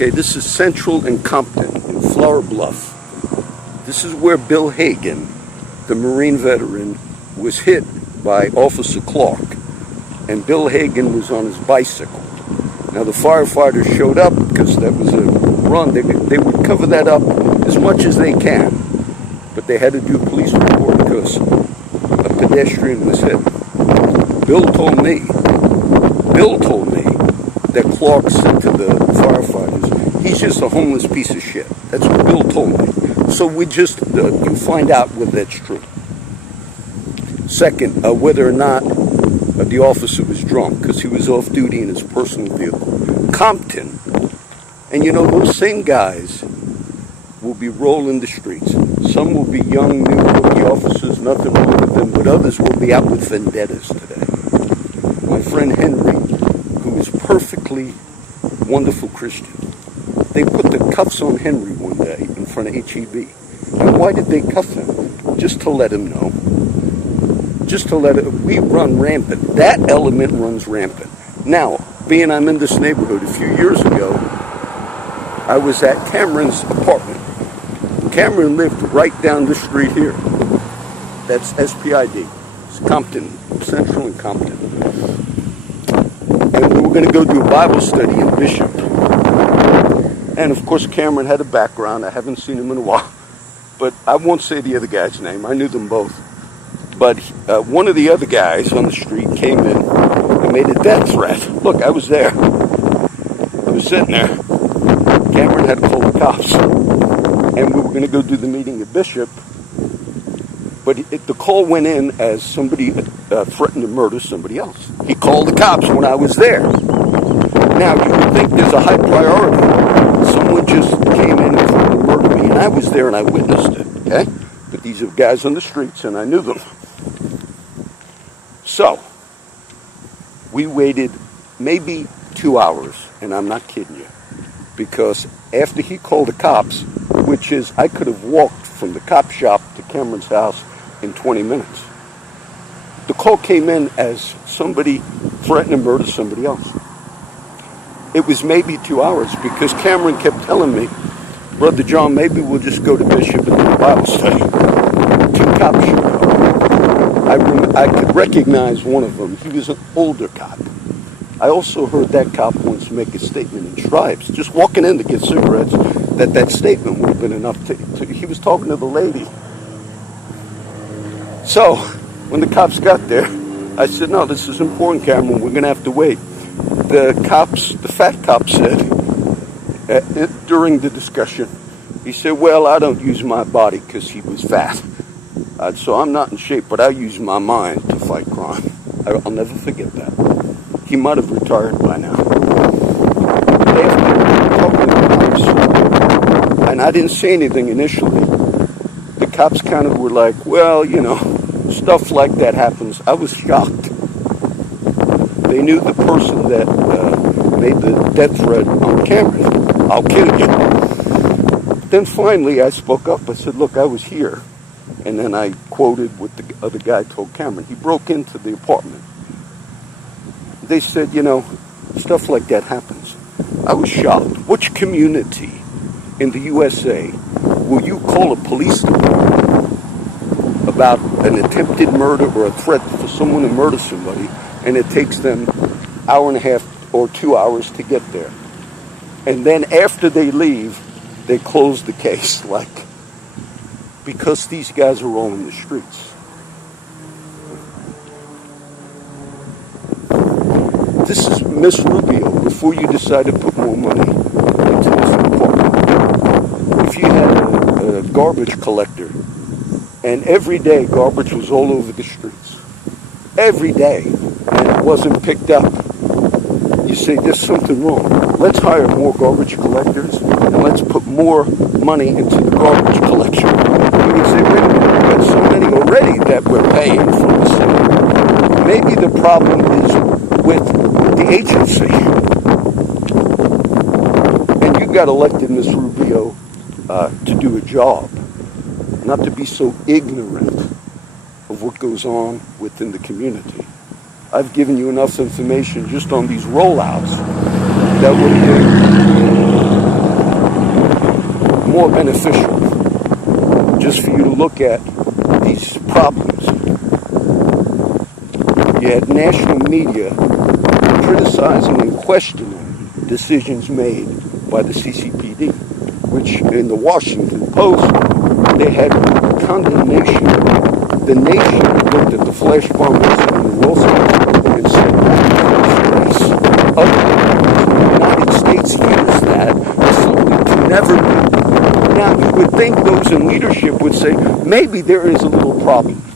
Okay, this is Central and Compton in Flower Bluff. This is where Bill Hagan, the Marine veteran, was hit by Officer Clark. And Bill Hagan was on his bicycle. Now the firefighters showed up because that was a run. They would cover that up as much as they can. But they had to do a police report because a pedestrian was hit. Bill told me that Clark said to the firefighters, he's just a homeless piece of shit. That's what Bill told me. So we just, you find out whether that's true. Second, whether or not the officer was drunk, because he was off duty in his personal vehicle. Compton. And you know, those same guys will be rolling the streets. Some will be young, new rookie officers, nothing wrong with them, but others will be out with vendettas today. My friend Henry, who is perfectly wonderful Christian, they put the cuffs on Henry one day in front of HEB. And why did they cuff him? Just to let him know. Just to let it, we run rampant. That element runs rampant. Now, being I'm in this neighborhood, a few years ago, I was at Cameron's apartment. Cameron lived right down the street here. That's SPID. It's Compton, Central and Compton. And we were going to go do a Bible study in Bishop. And of course, Cameron had a background. I haven't seen him in a while. But I won't say the other guy's name. I knew them both. But one of the other guys on the street came in and made a death threat. Look, I was there. I was sitting there. Cameron had to call the cops. And we were going to go do the meeting at Bishop. But the call went in as somebody threatened to murder somebody else. He called the cops when I was there. Now, you would think there's a high priority. Someone just came in and threatened to murder me. And I was there and I witnessed it. Okay? But these are guys on the streets and I knew them. So, we waited maybe 2 hours, and I'm not kidding you, because after he called the cops, which is, I could have walked from the cop shop to Cameron's house in 20 minutes. The call came in as somebody threatened to murder somebody else. It was maybe 2 hours, because Cameron kept telling me, Brother John, maybe we'll just go to Bishop and do a Bible study. 2 cops showed up. I could recognize one of them. He was an older cop. I also heard that cop once make a statement in Stripes, just walking in to get cigarettes, that statement would have been enough to he was talking to the lady. So, when the cops got there, I said, no, this is important, Cameron, we're going to have to wait. The fat cop said, during the discussion, he said, well, I don't use my body because he was fat. So I'm not in shape, but I use my mind to fight crime. I'll never forget that. He might have retired by now. After talking to the cops, and I didn't say anything initially, the cops kind of were like, well, you know, stuff like that happens. I was shocked. They knew the person that made the death threat on camera. I'll kill you. Then finally I spoke up. I said, look, I was here. And then I quoted what the other guy told Cameron. He broke into the apartment. They said, you know, stuff like that happens. I was shocked. Which community in the USA will you call a police department about an attempted murder or a threat for someone to murder somebody, and it takes them an hour and a half or 2 hours to get there? And then after they leave, they close the case, because these guys are all in the streets. This is Miss Rubio, before you decide to put more money into this apartment. If you had a garbage collector, and every day garbage was all over the streets, every day, and it wasn't picked up, you say, there's something wrong. Let's hire more garbage collectors, and let's put more money into the garbage collection. You would say, wait a minute, we've got so many already that we're paying from the city. Maybe the problem is with the agency. And you got elected, Ms. Rubio, to do a job, not to be so ignorant of what goes on within the community. I've given you enough information just on these rollouts that would have been more beneficial just for you to look at these problems. You had national media criticizing and questioning decisions made by the CCPD, which in the Washington Post, they had condemnation. The nation looked at the flash bombers in the Wilson and said, that's ugly. The United States hears that as something to never do. Now, you would think those in leadership would say, maybe there is a little problem.